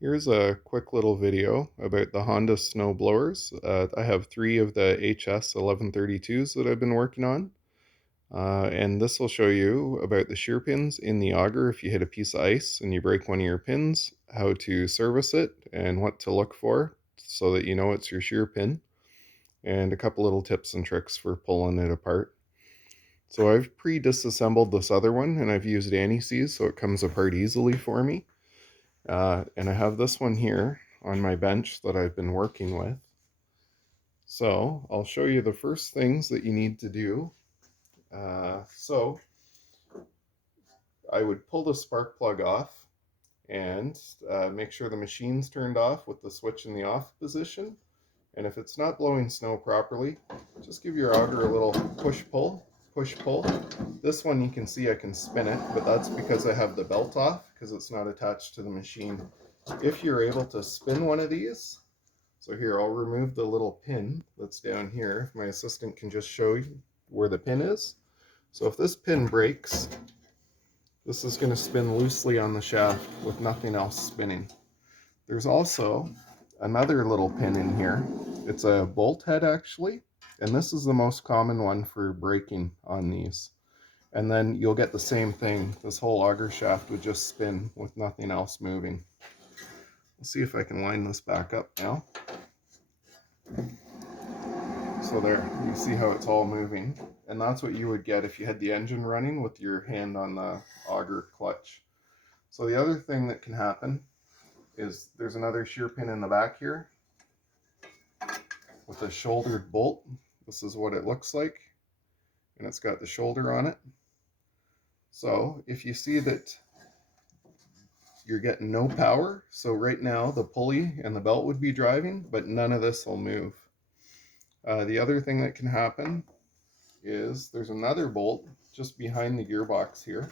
Here's a quick little video about the Honda Snowblowers. I have 3 of the HS1132s that I've been working on. And this will show you about the shear pins in the auger if you hit a piece of ice and you break one of your pins, how to service it and what to look for so that you know it's your shear pin, and a couple little tips and tricks for pulling it apart. So I've pre-disassembled this other one and I've used anti-seize so it comes apart easily for me. And I have this one here on my bench that I've been working with. So I'll show you the first things that you need to do. So I would pull the spark plug off and make sure the machine's turned off with the switch in the off position. And if it's not blowing snow properly, just give your auger a little push-pull, push-pull. This one you can see I can spin it, but that's because I have the belt off because it's not attached to the machine. If you're able to spin one of these, so here I'll remove the little pin that's down here. If my assistant can just show you where the pin is. So if this pin breaks, this is going to spin loosely on the shaft with nothing else spinning. There's also another little pin in here. It's a bolt head actually, and this is the most common one for braking on these. And then you'll get the same thing. This whole auger shaft would just spin with nothing else moving. Let's see if I can line this back up now. So there, you see how it's all moving. And that's what you would get if you had the engine running with your hand on the auger clutch. So the other thing that can happen is there's another shear pin in the back here with a shouldered bolt. This is what it looks like. And it's got the shoulder on it. So if you see that you're getting no power, so right now the pulley and the belt would be driving, but none of this will move. The other thing that can happen is there's another bolt just behind the gearbox here.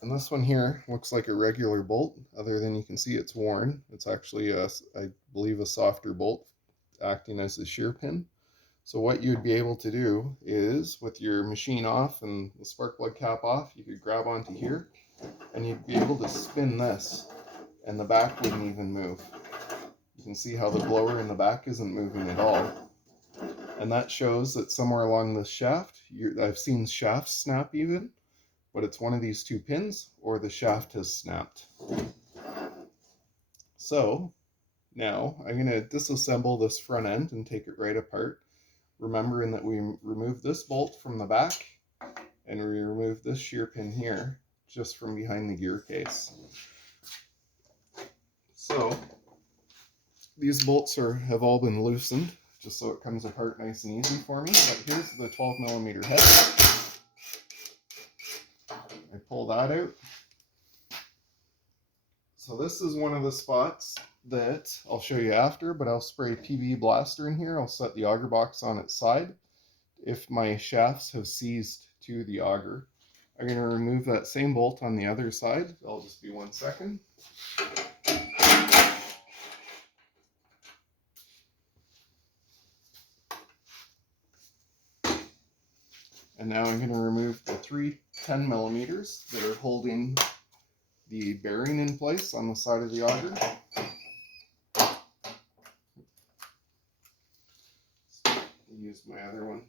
And this one here looks like a regular bolt, other than you can see it's worn. It's actually, I believe, a softer bolt acting as a shear pin. So what you'd be able to do is, with your machine off and the spark plug cap off, you could grab onto here and you'd be able to spin this and the back wouldn't even move. You can see how the blower in the back isn't moving at all. And that shows that somewhere along the shaft, I've seen shafts snap even, but it's one of these 2 pins or the shaft has snapped. So now I'm going to disassemble this front end and take it right apart, remembering that we removed this bolt from the back and we removed this shear pin here just from behind the gear case. So these bolts have all been loosened just so it comes apart nice and easy for me. But here's the 12mm head. I pull that out. So this is one of the spots that I'll show you after, but I'll spray PV blaster in here. I'll set the auger box on its side. If my shafts have seized to the auger, I'm going to remove that same bolt on the other side. It'll just be 1 second. And now I'm going to remove the 3 10mm that are holding the bearing in place on the side of the auger. Use my other one.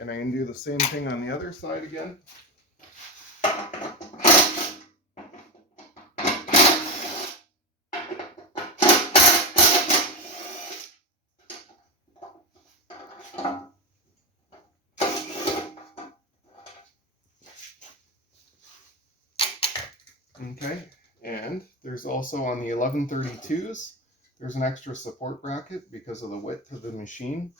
And I can do the same thing on the other side again. Okay, and there's also on the 1132s, there's an extra support bracket because of the width of the machine.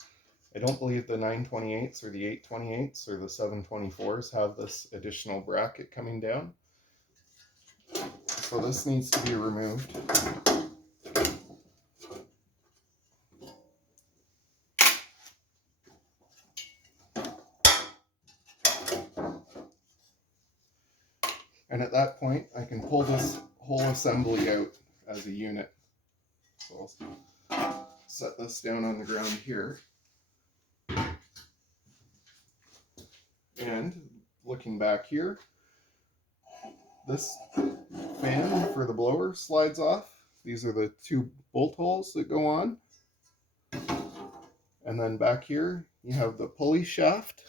I don't believe the 928s or the 828s or the 724s have this additional bracket coming down. So this needs to be removed. And at that point, I can pull this whole assembly out as a unit. So I'll set this down on the ground here. And looking back here, this fan for the blower slides off. These are the two bolt holes that go on. And then back here, you have the pulley shaft,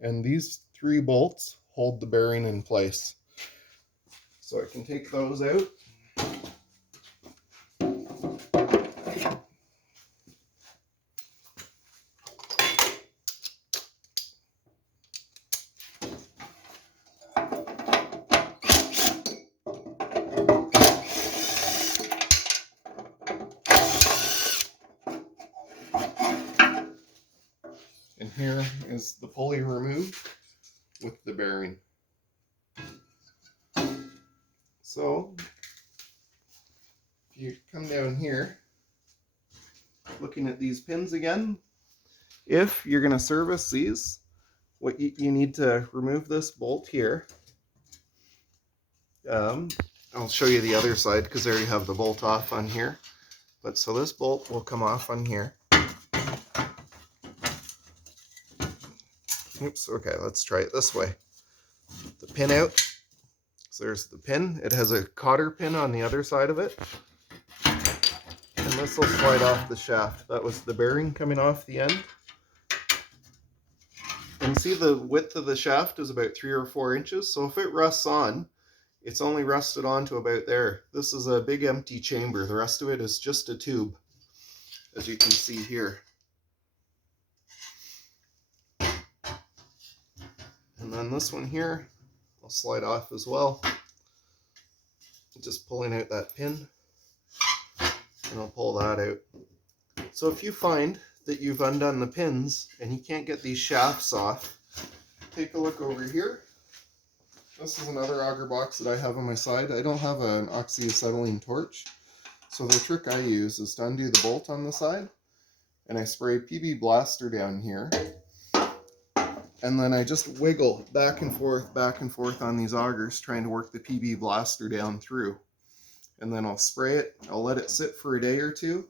and these 3 bolts hold the bearing in place. So I can take those out. And here is the pulley removed with the bearing. So if you come down here, looking at these pins again, if you're going to service these, what you need to remove this bolt here. I'll show you the other side because I already have the bolt off on here. But so this bolt will come off on here. Oops, okay, let's try it this way. The pin out. So there's the pin. It has a cotter pin on the other side of it. And this will slide off the shaft. That was the bearing coming off the end. And see, the width of the shaft is about 3 or 4 inches. So if it rusts on, it's only rusted on to about there. This is a big empty chamber. The rest of it is just a tube, as you can see here. And then this one here will slide off as well. Just pulling out that pin, and I'll pull that out. So if you find that you've undone the pins and you can't get these shafts off, take a look over here. This is another auger box that I have on my side. I don't have an oxyacetylene torch, so the trick I use is to undo the bolt on the side, and I spray PB Blaster down here, and then I just wiggle back and forth on these augers, trying to work the PB Blaster down through. And then I'll spray it, I'll let it sit for a day or two,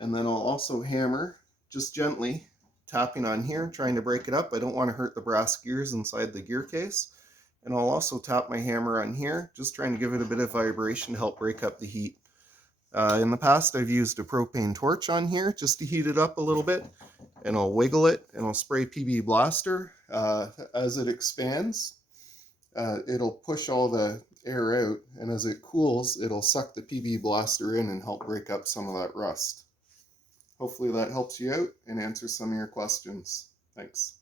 and then I'll also hammer, just gently, tapping on here, trying to break it up. I don't want to hurt the brass gears inside the gear case. And I'll also tap my hammer on here, just trying to give it a bit of vibration to help break up the heat. In the past, I've used a propane torch on here just to heat it up a little bit, and I'll wiggle it, and I'll spray PB Blaster. As it expands, it'll push all the air out, and as it cools, it'll suck the PB Blaster in and help break up some of that rust. Hopefully that helps you out and answers some of your questions. Thanks.